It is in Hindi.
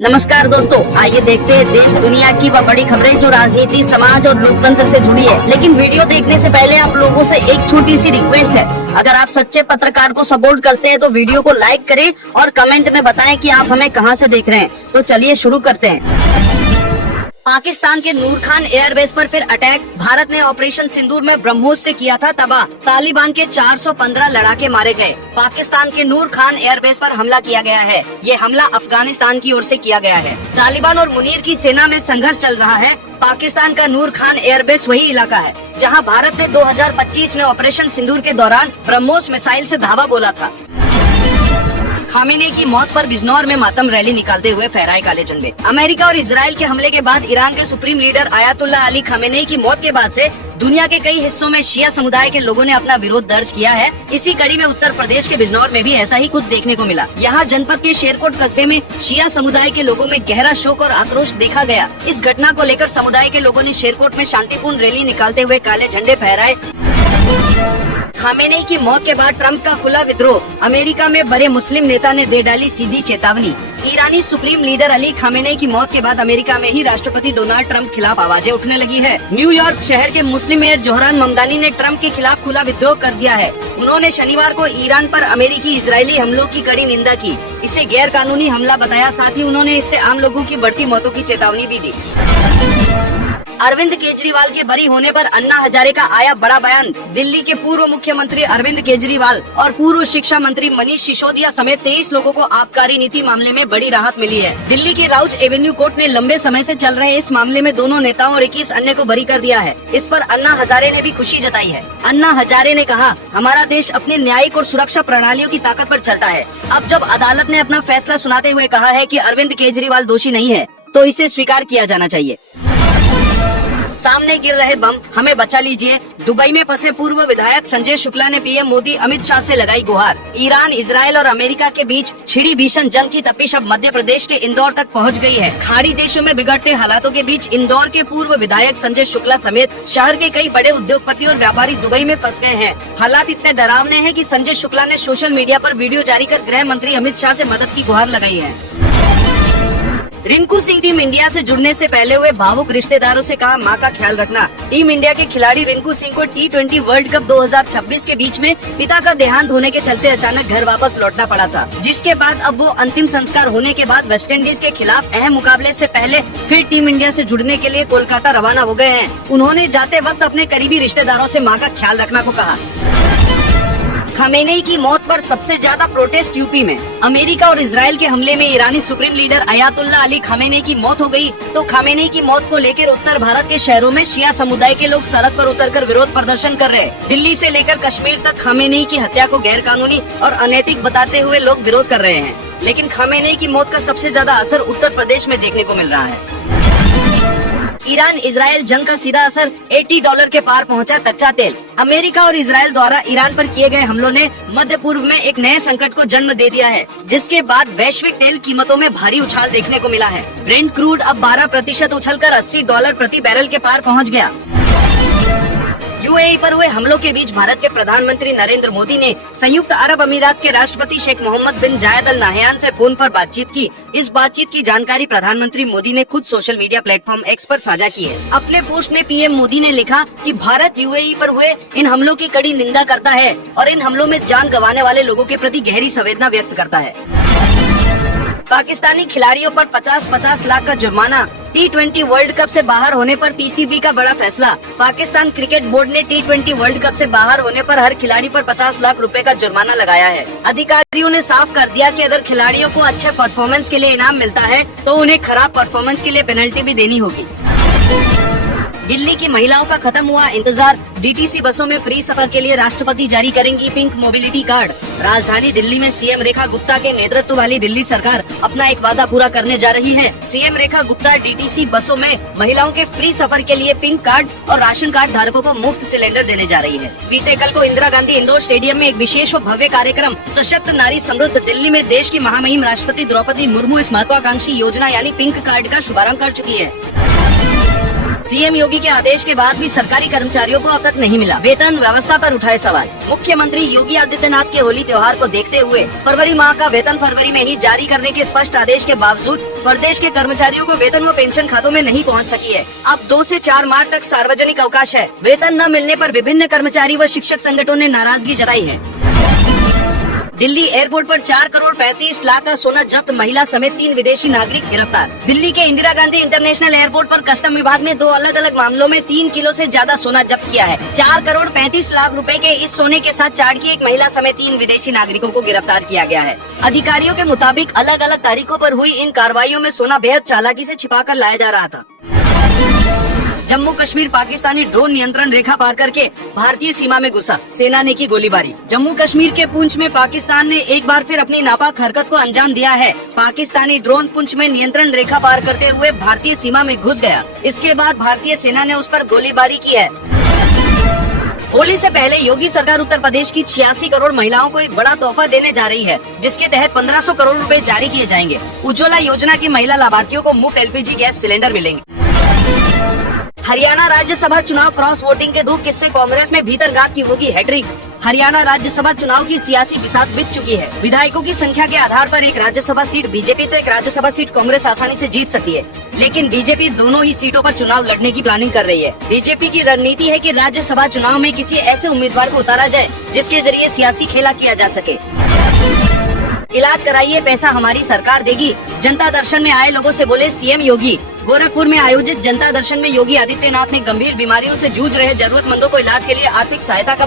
नमस्कार दोस्तों, आइए देखते हैं देश दुनिया की वह बड़ी खबरें जो राजनीति, समाज और लोकतंत्र से जुड़ी है। लेकिन वीडियो देखने से पहले आप लोगों से एक छोटी सी रिक्वेस्ट है। अगर आप सच्चे पत्रकार को सपोर्ट करते हैं तो वीडियो को लाइक करें और कमेंट में बताएं कि आप हमें कहां से देख रहे हैं। तो चलिए शुरू करते हैं। पाकिस्तान के नूर खान एयरबेस पर फिर अटैक। भारत ने ऑपरेशन सिंदूर में ब्रह्मोस से किया था तबाह। तालिबान के 415 लड़ाके मारे गए। पाकिस्तान के नूर खान एयरबेस पर हमला किया गया है। ये हमला अफगानिस्तान की ओर से किया गया है। तालिबान और मुनीर की सेना में संघर्ष चल रहा है। पाकिस्तान का नूर खान एयरबेस वही इलाका है जहां भारत ने 2025 में ऑपरेशन सिंदूर के दौरान ब्रह्मोस मिसाइल से धावा बोला था। खामेनेई की मौत पर बिजनौर में मातम रैली निकालते हुए फहराए काले झंडे। अमेरिका और इजराइल के हमले के बाद ईरान के supreme leader Ayatollah Ali Khamenei की मौत के बाद से दुनिया के कई हिस्सों में शिया समुदाय के लोगों ने अपना विरोध दर्ज किया है। इसी कड़ी में उत्तर प्रदेश के बिजनौर में भी ऐसा ही कुछ देखने को मिला। यहाँ जनपद के शेरकोट कस्बे में शिया समुदाय के लोगों में गहरा शोक और आक्रोश देखा गया। इस घटना को लेकर समुदाय के लोगों ने शेरकोट में शांतिपूर्ण रैली निकालते हुए काले झंडे फहराए। खामेनेई की मौत के बाद ट्रंप का खुला विद्रोह। अमेरिका में बड़े मुस्लिम नेता ने दे डाली सीधी चेतावनी। ईरानी सुप्रीम लीडर अली खामेनेई की मौत के बाद अमेरिका में ही राष्ट्रपति डोनाल्ड ट्रंप खिलाफ आवाजें उठने लगी है। न्यूयॉर्क शहर के मुस्लिम मेयर जोहरान ममदानी ने ट्रंप के खिलाफ खुला विद्रोह कर दिया है। उन्होंने शनिवार को ईरान पर अमेरिकी इजरायली हमलों की कड़ी निंदा की। इसे गैर कानूनी हमला बताया। साथ ही उन्होंने इससे आम लोगों की बढ़ती मौतों की चेतावनी भी दी। अरविंद केजरीवाल के बरी होने पर अन्ना हजारे का आया बड़ा बयान। दिल्ली के पूर्व मुख्यमंत्री अरविंद केजरीवाल और पूर्व शिक्षा मंत्री मनीष सिसोदिया समेत 23 लोगों को आबकारी नीति मामले में बड़ी राहत मिली है। दिल्ली की राउज एवेन्यू कोर्ट ने लंबे समय से चल रहे इस मामले में दोनों नेताओं और 21 अन्य को बरी कर दिया है। इस पर अन्ना हजारे ने भी खुशी जताई है। अन्ना हजारे ने कहा, हमारा देश अपनी न्यायिक और सुरक्षा प्रणालियों की ताकत पर चलता है। अब जब अदालत ने अपना फैसला सुनाते हुए कहा है कि अरविंद केजरीवाल दोषी नहीं है तो इसे स्वीकार किया जाना चाहिए। सामने गिर रहे बम, हमें बचा लीजिए। दुबई में फंसे पूर्व विधायक संजय शुक्ला ने पीएम मोदी अमित शाह से लगाई गुहार। ईरान, इजराइल और अमेरिका के बीच छिड़ी भीषण जंग की तपिश अब मध्य प्रदेश के इंदौर तक पहुंच गई है। खाड़ी देशों में बिगड़ते हालातों के बीच इंदौर के पूर्व विधायक संजय शुक्ला समेत शहर के कई बड़े उद्योगपति और व्यापारी दुबई में फंस गए हैं। हालात इतने डरावने हैं कि संजय शुक्ला ने सोशल मीडिया पर वीडियो जारी कर गृह मंत्री अमित शाह से मदद की गुहार लगाई है। रिंकू सिंह टीम इंडिया से जुड़ने से पहले हुए भावुक रिश्तेदारों से कहा, मां का ख्याल रखना। टीम इंडिया के खिलाड़ी रिंकू सिंह को T20 वर्ल्ड कप 2026 के बीच में पिता का देहांत होने के चलते अचानक घर वापस लौटना पड़ा था, जिसके बाद अब वो अंतिम संस्कार होने के बाद वेस्टइंडीज के खिलाफ अहम मुकाबले से पहले फिर टीम इंडिया से जुड़ने के लिए कोलकाता रवाना हो गए हैं। उन्होंने जाते वक्त अपने करीबी रिश्तेदारों से मां का ख्याल रखना को कहा। खामेनेई की मौत पर सबसे ज्यादा प्रोटेस्ट यूपी में। अमेरिका और इजराइल के हमले में ईरानी supreme leader Ayatollah Ali Khamenei की मौत हो गई तो खामेनेई की मौत को लेकर उत्तर भारत के शहरों में शिया समुदाय के लोग सड़क पर उतरकर विरोध प्रदर्शन कर रहे हैं। दिल्ली से लेकर कश्मीर तक खामेनेई की हत्या को गैर कानूनी और अनैतिक बताते हुए लोग विरोध कर रहे हैं। लेकिन खामेनेई की मौत का सबसे ज्यादा असर उत्तर प्रदेश में देखने को मिल रहा है। ईरान इजराइल जंग का सीधा असर $80 के पार पहुंचा कच्चा तेल। अमेरिका और इजराइल द्वारा ईरान पर किए गए हमलों ने मध्य पूर्व में एक नए संकट को जन्म दे दिया है, जिसके बाद वैश्विक तेल कीमतों में भारी उछाल देखने को मिला है। ब्रेंट क्रूड अब 12% उछलकर $80 प्रति बैरल के पार पहुंच गया। यूएई पर हुए हमलों के बीच भारत के प्रधानमंत्री नरेंद्र मोदी ने संयुक्त अरब अमीरात के राष्ट्रपति शेख मोहम्मद बिन जायद अल नाहयान से फोन पर बातचीत की। इस बातचीत की जानकारी प्रधानमंत्री मोदी ने खुद सोशल मीडिया प्लेटफॉर्म एक्स पर साझा की है। अपने पोस्ट में पीएम मोदी ने लिखा कि भारत यूएई पर हुए इन हमलों की कड़ी निंदा करता है और इन हमलों में जान गंवाने वाले लोगों के प्रति गहरी संवेदना व्यक्त करता है। पाकिस्तानी खिलाड़ियों पर 50-50 लाख का जुर्माना। T20 वर्ल्ड कप से बाहर होने पर पीसीबी का बड़ा फैसला। पाकिस्तान क्रिकेट बोर्ड ने T20 वर्ल्ड कप से बाहर होने पर हर खिलाड़ी पर 50 लाख रुपए का जुर्माना लगाया है। अधिकारियों ने साफ कर दिया कि अगर खिलाड़ियों को अच्छे परफॉर्मेंस के लिए इनाम मिलता है तो उन्हें खराब परफॉर्मेंस के लिए पेनल्टी भी देनी होगी। दिल्ली की महिलाओं का खत्म हुआ इंतजार। डीटीसी बसों में फ्री सफर के लिए राष्ट्रपति जारी करेंगी पिंक मोबिलिटी कार्ड। राजधानी दिल्ली में सीएम रेखा गुप्ता के नेतृत्व वाली दिल्ली सरकार अपना एक वादा पूरा करने जा रही है। सीएम रेखा गुप्ता डीटीसी बसों में महिलाओं के फ्री सफर के लिए पिंक कार्ड और राशन कार्ड धारकों को मुफ्त सिलेंडर देने जा रही है। बीते कल को इंदिरा गांधी इंडोर स्टेडियम में एक विशेष और भव्य कार्यक्रम सशक्त नारी समृद्ध दिल्ली में देश की महामहिम राष्ट्रपति द्रौपदी मुर्मू इस महत्वाकांक्षी योजना यानी पिंक कार्ड का शुभारंभ कर चुकी है। सीएम योगी के आदेश के बाद भी सरकारी कर्मचारियों को अब तक नहीं मिला वेतन, व्यवस्था पर उठाए सवाल। मुख्यमंत्री योगी आदित्यनाथ के होली त्योहार को देखते हुए फरवरी माह का वेतन फरवरी में ही जारी करने के स्पष्ट आदेश के बावजूद प्रदेश के कर्मचारियों को वेतन व पेंशन खातों में नहीं पहुंच सकी है। अब 2 से 4 मार्च तक सार्वजनिक अवकाश है। वेतन न मिलने पर विभिन्न कर्मचारी व शिक्षक संगठनों ने नाराजगी जताई है। दिल्ली एयरपोर्ट पर 4 करोड़ 35 लाख का सोना जब्त, महिला समेत 3 विदेशी नागरिक गिरफ्तार। दिल्ली के इंदिरा गांधी इंटरनेशनल एयरपोर्ट पर कस्टम विभाग ने 2 अलग-अलग मामलों में 3 किलो से ज्यादा सोना जब्त किया है। 4 करोड़ 35 लाख रुपए के इस सोने के साथ चाड़ की एक महिला समेत 3 विदेशी नागरिकों को गिरफ्तार किया गया है। अधिकारियों के मुताबिक अलग अलग तारीखों पर हुई इन कार्रवाइयों में सोना बेहद चालाकी से छिपा कर लाया जा रहा था। जम्मू कश्मीर पाकिस्तानी ड्रोन नियंत्रण रेखा पार करके भारतीय सीमा में घुसा, सेना ने की गोलीबारी। जम्मू कश्मीर के पुंछ में पाकिस्तान ने एक बार फिर अपनी नापाक हरकत को अंजाम दिया है। पाकिस्तानी ड्रोन पुंछ में नियंत्रण रेखा पार करते हुए भारतीय सीमा में घुस गया। इसके बाद भारतीय सेना ने उस पर गोलीबारी की है। होली से पहले योगी सरकार उत्तर प्रदेश की 86 करोड़ महिलाओं को एक बड़ा तोहफा देने जा रही है, जिसके तहत 1500 करोड़ रुपए जारी किए जाएंगे। उज्ज्वला योजना की महिला लाभार्थियों को मुफ्त LPG गैस सिलेंडर मिलेंगे। हरियाणा राज्यसभा चुनाव क्रॉस वोटिंग के 2 किस्से, कांग्रेस में भीतरघात की होगी हैट्रिक। हरियाणा राज्यसभा चुनाव की सियासी बिसात बीत चुकी है। विधायकों की संख्या के आधार पर एक राज्यसभा सीट बीजेपी तो एक राज्यसभा सीट कांग्रेस आसानी से जीत सकती है, लेकिन बीजेपी दोनों ही सीटों पर चुनाव लड़ने की प्लानिंग कर रही है। बीजेपी की रणनीति है कि राज्यसभा चुनाव में किसी ऐसे उम्मीदवार को उतारा जाए जिसके जरिए सियासी खेला किया जा सके। इलाज कराइए, पैसा हमारी सरकार देगी, जनता दर्शन में आए लोगों से बोले सीएम योगी। गोरखपुर में आयोजित जनता दर्शन में योगी आदित्यनाथ ने गंभीर बीमारियों से जूझ रहे जरूरतमंदों को इलाज के लिए आर्थिक सहायता का